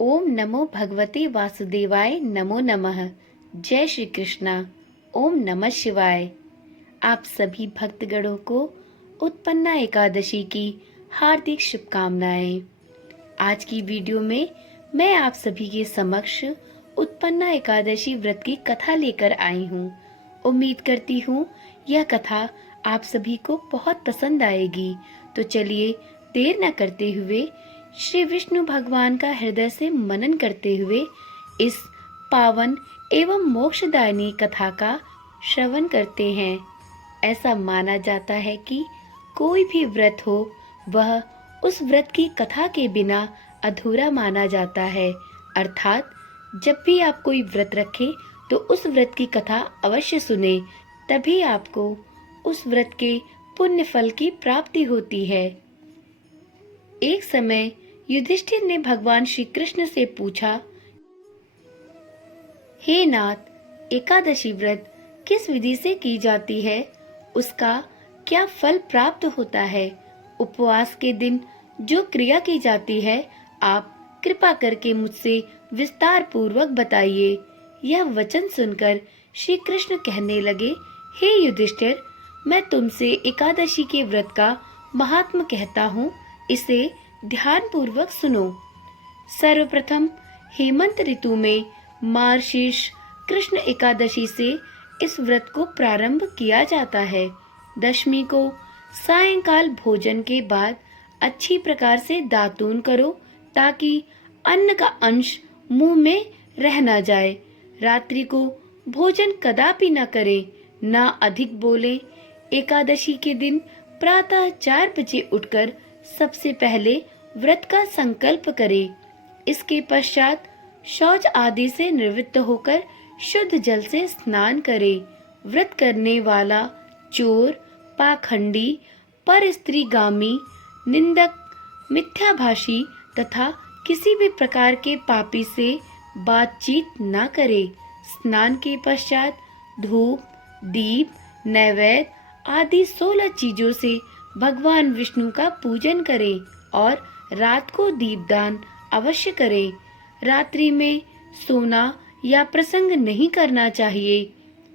ओम नमो भगवते वासुदेवाय नमो नमः। जय श्री कृष्णा। ओम नमः शिवाय। आप सभी भक्तगणों को उत्पन्ना एकादशी की हार्दिक शुभकामनाएं। आज की वीडियो में मैं आप सभी के समक्ष उत्पन्ना एकादशी व्रत की कथा लेकर आई हूँ। उम्मीद करती हूँ यह कथा आप सभी को बहुत पसंद आएगी। तो चलिए देर न करते हुए श्री विष्णु भगवान का हृदय से मनन करते हुए इस पावन एवं मोक्षदायिनी कथा का श्रवण करते हैं। ऐसा माना जाता है कि कोई भी व्रत हो वह उस व्रत की कथा के बिना अधूरा माना जाता है। अर्थात जब भी आप कोई व्रत रखें तो उस व्रत की कथा अवश्य सुने, तभी आपको उस व्रत के पुण्य फल की प्राप्ति होती है। एक समय युधिष्ठिर ने भगवान श्री कृष्ण से पूछा, हे नाथ, एकादशी व्रत किस विधि से की जाती है? उसका क्या फल प्राप्त होता है? उपवास के दिन जो क्रिया की जाती है, आप कृपा करके मुझसे विस्तार पूर्वक बताइए। यह वचन सुनकर श्री कृष्ण कहने लगे, हे युधिष्ठिर, मैं तुमसे एकादशी के व्रत का महात्म कहता हूँ, इसे ध्यान पूर्वक सुनो। सर्वप्रथम हेमंत ऋतु में मार्गशीर्ष कृष्ण एकादशी से इस व्रत को प्रारंभ किया जाता है। दशमी को सायंकाल भोजन के बाद अच्छी प्रकार से दातून करो ताकि अन्न का अंश मुंह में रह न जाए। रात्रि को भोजन कदापि न करें, न अधिक बोले। एकादशी के दिन प्रातः 4 बजे उठकर सबसे पहले व्रत का संकल्प करें। इसके पश्चात शौच आदि से निवृत्त होकर शुद्ध जल से स्नान करे। व्रत करने वाला चोर, पाखंडी, परस्त्रीगामी, निंदक, मिथ्याभाषी तथा किसी भी प्रकार के पापी से बातचीत न करे। स्नान के पश्चात धूप, दीप, नैवेद्य आदि 16 चीजों से भगवान विष्णु का पूजन करें और रात को दीपदान अवश्य करें। रात्रि में सोना या प्रसंग नहीं करना चाहिए।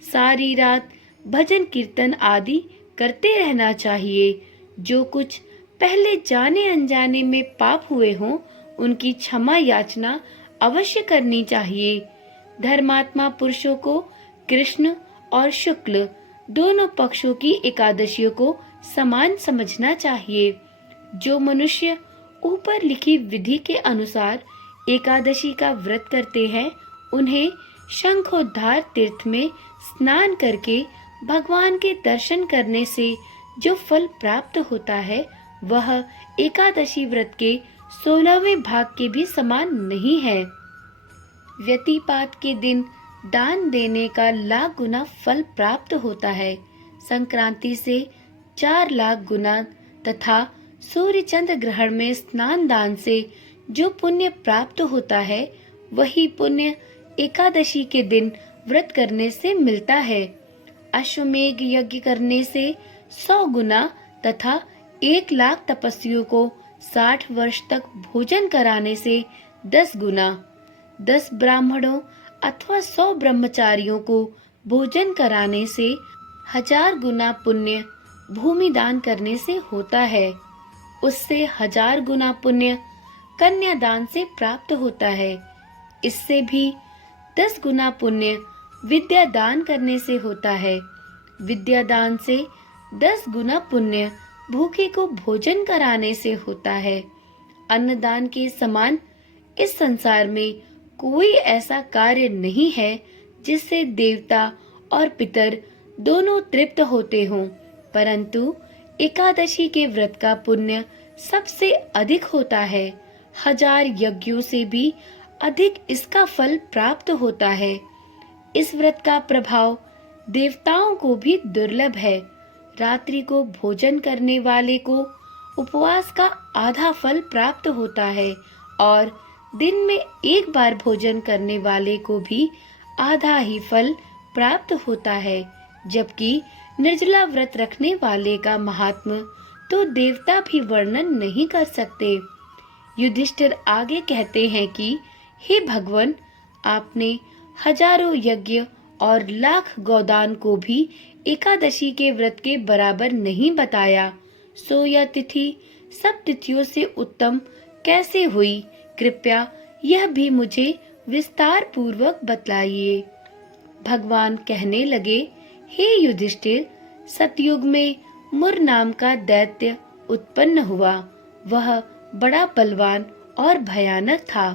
सारी रात भजन कीर्तन आदि करते रहना चाहिए। जो कुछ पहले जाने अनजाने में पाप हुए हों, उनकी क्षमा याचना अवश्य करनी चाहिए। धर्मात्मा पुरुषों को कृष्ण और शुक्ल दोनों पक्षों की एकादशियों को समान समझना चाहिए। जो मनुष्य ऊपर लिखी विधि के अनुसार एकादशी का व्रत करते हैं, उन्हें शंखोद्धार तीर्थ में स्नान करके भगवान के दर्शन करने से जो फल प्राप्त होता है, वह एकादशी व्रत के 16वें भाग के भी समान नहीं है। व्यतिपात के दिन दान देने का लाख गुना फल प्राप्त होता है। संक्रांति से 4 लाख गुना तथा सूर्य चंद्र ग्रहण में स्नान दान से जो पुण्य प्राप्त होता है, वही पुण्य एकादशी के दिन व्रत करने से मिलता है। अश्वमेघ यज्ञ करने से 100 गुना तथा 1 लाख तपस्वियों को 60 वर्ष तक भोजन कराने से 10 गुना, 10 ब्राह्मणों अथवा 100 ब्रह्मचारियों को भोजन कराने से 1000 गुना पुण्य भूमि दान करने से होता है। उससे 1000 गुना पुण्य कन्यादान से प्राप्त होता है। इससे भी 10 गुना पुण्य विद्या दान करने से होता है। विद्या दान से 10 गुना पुण्य भूखे को भोजन कराने से होता है। अन्नदान के समान इस संसार में कोई ऐसा कार्य नहीं है जिससे देवता और पितर दोनों तृप्त होते हों, परंतु एकादशी के व्रत का पुण्य सबसे अधिक होता है। 1000 यज्ञों से भी अधिक इसका फल प्राप्त होता है। इस व्रत का प्रभाव देवताओं को भी दुर्लभ है। रात्रि को भोजन करने वाले को उपवास का आधा फल प्राप्त होता है और दिन में एक बार भोजन करने वाले को भी आधा ही फल प्राप्त होता है। जबकि निर्जला व्रत रखने वाले का महात्म्य तो देवता भी वर्णन नहीं कर सकते। युधिष्ठिर आगे कहते हैं कि हे भगवान, आपने हजारों यज्ञ और लाख गोदान को भी एकादशी के व्रत के बराबर नहीं बताया। सो यह तिथि सब तिथियों से उत्तम कैसे हुई? कृपया यह भी मुझे विस्तार पूर्वक बतलाइए। भगवान कहने लगे, हे युधिष्ठिर, सतयुग में मुर नाम का दैत्य उत्पन्न हुआ। वह बड़ा बलवान और भयानक था।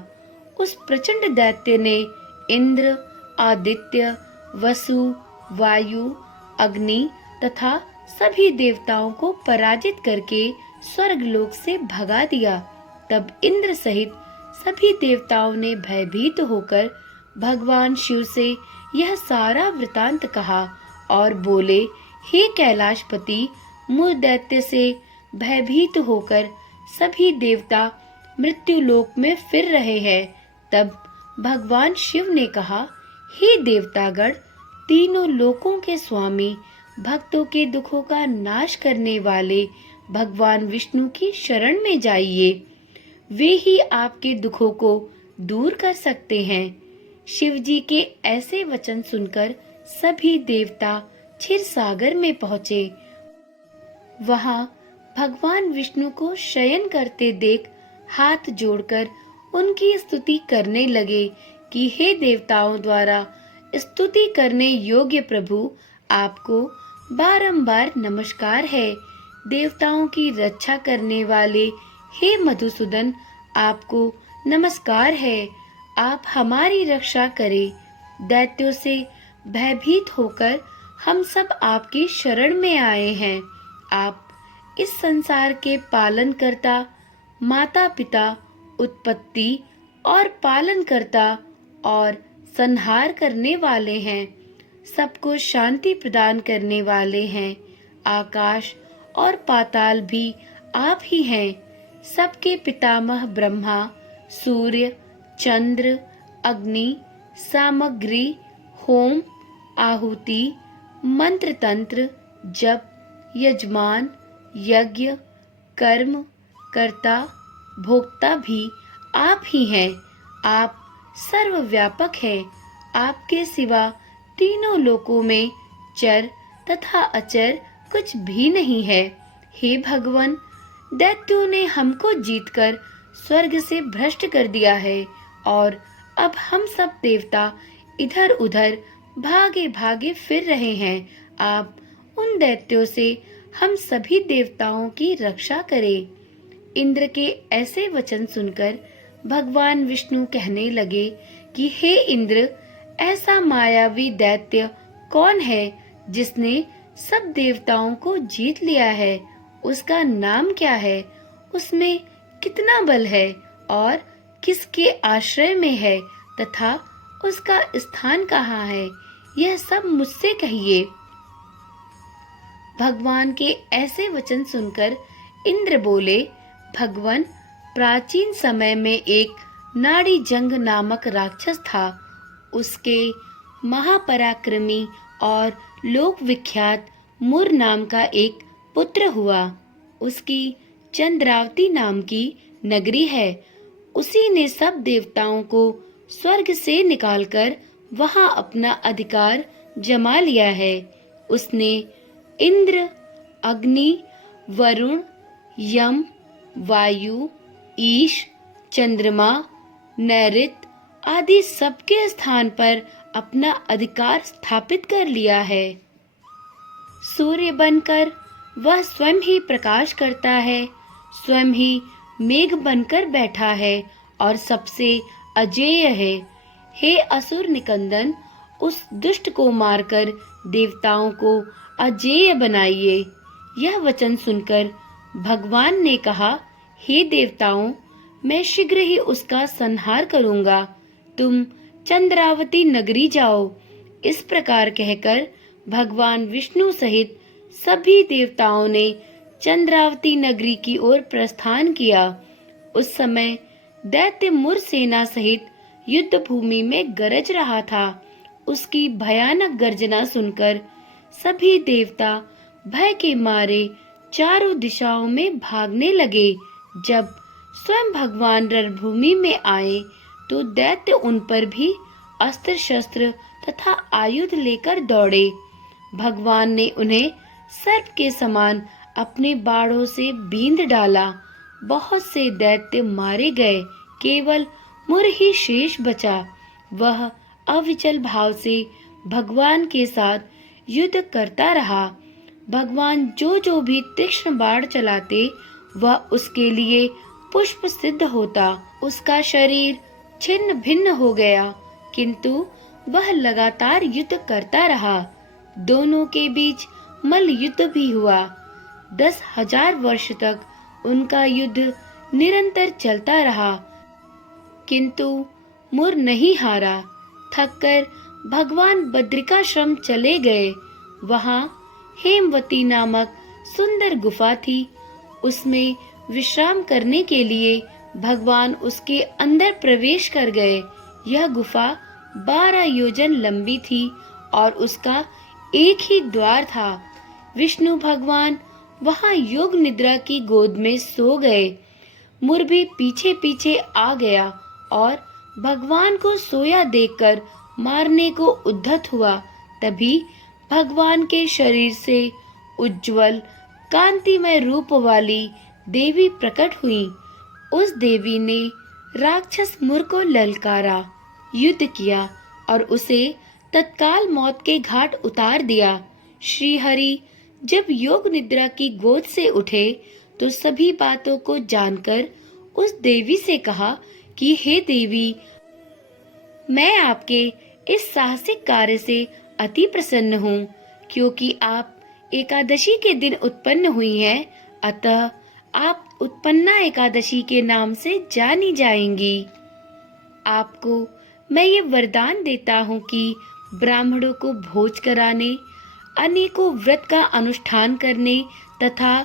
उस प्रचंड दैत्य ने इंद्र, आदित्य, वसु, वायु, अग्नि तथा सभी देवताओं को पराजित करके स्वर्गलोक से भगा दिया। तब इंद्र सहित सभी देवताओं ने भयभीत होकर भगवान शिव से यह सारा वृतांत कहा और बोले, हे कैलाशपति, मुर दैत्य से भयभीत होकर सभी देवता मृत्युलोक में फिर रहे हैं। तब भगवान शिव ने कहा, हे देवतागण, तीनों लोकों के स्वामी, भक्तों के दुखों का नाश करने वाले भगवान विष्णु की शरण में जाइए। वे ही आपके दुखों को दूर कर सकते हैं। शिव जी के ऐसे वचन सुनकर सभी देवता क्षीर सागर में पहुँचे। वहाँ भगवान विष्णु को शयन करते देख हाथ जोड़कर उनकी स्तुति करने लगे कि हे देवताओं द्वारा स्तुति करने योग्य प्रभु, आपको बारंबार नमस्कार है। देवताओं की रक्षा करने वाले हे मधुसूदन, आपको नमस्कार है। आप हमारी रक्षा करें। दैत्यों से भयभीत होकर हम सब आपकी शरण में आए हैं। आप इस संसार के पालन करता, माता पिता, उत्पत्ति और पालन करता और संहार करने वाले हैं। सबको शांति प्रदान करने वाले हैं। आकाश और पाताल भी आप ही हैं। सबके पितामह ब्रह्मा, सूर्य, चंद्र, अग्नि, सामग्री, होम, आहुति, मंत्र तंत्र, जप, यजमान, यज्ञ, कर्म, कर्ता, भोक्ता भी आप ही हैं। आप सर्वव्यापक हैं। आपके सिवा तीनों लोकों में चर तथा अचर कुछ भी नहीं है। हे भगवान, दैत्यों ने हमको जीतकर स्वर्ग से भ्रष्ट कर दिया है और अब हम सब देवता इधर उधर भागे भागे फिर रहे हैं। आप उन दैत्यों से हम सभी देवताओं की रक्षा करें। इंद्र के ऐसे वचन सुनकर भगवान विष्णु कहने लगे कि हे इंद्र, ऐसा मायावी दैत्य कौन है जिसने सब देवताओं को जीत लिया है? उसका नाम क्या है? उसमें कितना बल है और किसके आश्रय में है तथा उसका स्थान कहाँ है? यह सब मुझसे कहिए। भगवान के ऐसे वचन सुनकर इंद्र बोले, भगवान, प्राचीन समय में एक नाड़ी जंग नामक राक्षस था। उसके महापराक्रमी और लोक विख्यात मुर नाम का एक पुत्र हुआ। उसकी चंद्रावती नाम की नगरी है। उसी ने सब देवताओं को स्वर्ग से निकालकर वहां अपना अधिकार जमा लिया है। उसने इंद्र, अग्नि, वरुण, यम, वायु, ईश, चंद्रमा, नैऋत आदि सबके स्थान पर अपना अधिकार स्थापित कर लिया है। सूर्य बनकर वह स्वयं ही प्रकाश करता है, स्वयं ही मेघ बनकर बैठा है और सबसे अजेय है। हे असुर निकंदन, उस दुष्ट को मारकर देवताओं को अजेय बनाइए। यह वचन सुनकर भगवान ने कहा, हे देवताओं, मैं शीघ्र ही उसका संहार करूंगा। तुम चंद्रावती नगरी जाओ। इस प्रकार कहकर भगवान विष्णु सहित सभी देवताओं ने चंद्रावती नगरी की ओर प्रस्थान किया। उस समय दैत्य मुर सेना सहित युद्ध भूमि में गरज रहा था। उसकी भयानक गर्जना सुनकर सभी देवता भय के मारे चारों दिशाओं में भागने लगे। जब स्वयं भगवान रणभूमि में आए तो दैत्य उन पर भी अस्त्र शस्त्र तथा आयुध लेकर दौड़े। भगवान ने उन्हें सर्प के समान अपने बाणों से बींध डाला। बहुत से दैत्य मारे गए, केवल मुर ही शेष बचा। वह अविचल भाव से भगवान के साथ युद्ध करता रहा। भगवान जो भी तीक्ष्ण बाण चलाते वह उसके लिए पुष्प सिद्ध होता। उसका शरीर छिन्न भिन्न हो गया, किंतु वह लगातार युद्ध करता रहा। दोनों के बीच मल्ल युद्ध भी हुआ। 10,000 वर्ष तक उनका युद्ध निरंतर चलता रहा, किंतु मुर नहीं हारा। थककर भगवान बद्रिकाश्रम चले गए। वहां हेमवती नामक सुंदर गुफा थी। उसमें विश्राम करने के लिए भगवान उसके अंदर प्रवेश कर गए। यह गुफा 12 योजन लंबी थी और उसका एक ही द्वार था। विष्णु भगवान वहां योग निद्रा की गोद में सो गए। मुर भी पीछे पीछे आ गया और भगवान को सोया देखकर मारने को उद्धत हुआ। तभी भगवान के शरीर से उज्जवल कांतिमय रूप वाली देवी प्रकट हुई। उस देवी ने राक्षस मुर को ललकारा, युद्ध किया और उसे तत्काल मौत के घाट उतार दिया। श्री हरि जब योग निद्रा की गोद से उठे तो सभी बातों को जानकर उस देवी से कहा कि हे देवी, मैं आपके इस साहसिक कार्य से अति प्रसन्न हूँ, क्योंकि आप एकादशी के दिन उत्पन्न हुई हैं, अतः आप उत्पन्ना एकादशी के नाम से जानी जाएंगी। आपको मैं ये वरदान देता हूँ कि ब्राह्मणों को भोज कराने, अनेकों व्रत का अनुष्ठान करने तथा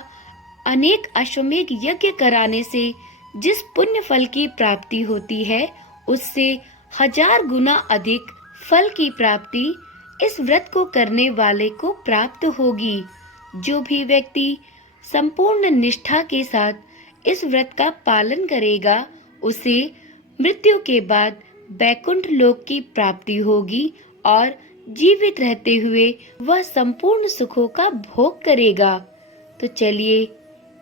अनेक अश्वमेध यज्ञ कराने से जिस पुण्य फल की प्राप्ति होती है, उससे 1000 गुना अधिक फल की प्राप्ति इस व्रत को करने वाले को प्राप्त होगी। जो भी व्यक्ति संपूर्ण निष्ठा के साथ इस व्रत का पालन करेगा, उसे मृत्यु के बाद बैकुंठ लोक की प्राप्ति होगी और जीवित रहते हुए वह संपूर्ण सुखों का भोग करेगा। तो चलिए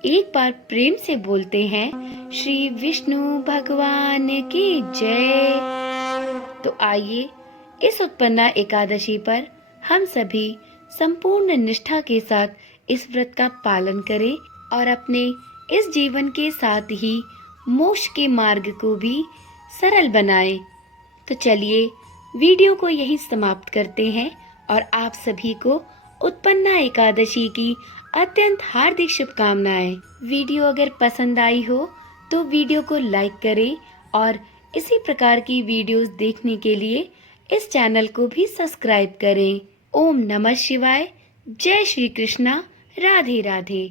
एक बार प्रेम से बोलते हैं, श्री विष्णु भगवान की जय। तो आइए इस उत्पन्ना एकादशी पर हम सभी संपूर्ण निष्ठा के साथ इस व्रत का पालन करें और अपने इस जीवन के साथ ही मोक्ष के मार्ग को भी सरल बनाएं। तो चलिए वीडियो को यहीं समाप्त करते हैं और आप सभी को उत्पन्ना एकादशी की अत्यंत हार्दिक शुभकामनाएं। वीडियो अगर पसंद आई हो तो वीडियो को लाइक करें और इसी प्रकार की वीडियोस देखने के लिए इस चैनल को भी सब्सक्राइब करें। ओम नमः शिवाय। जय श्री कृष्णा। राधे राधे।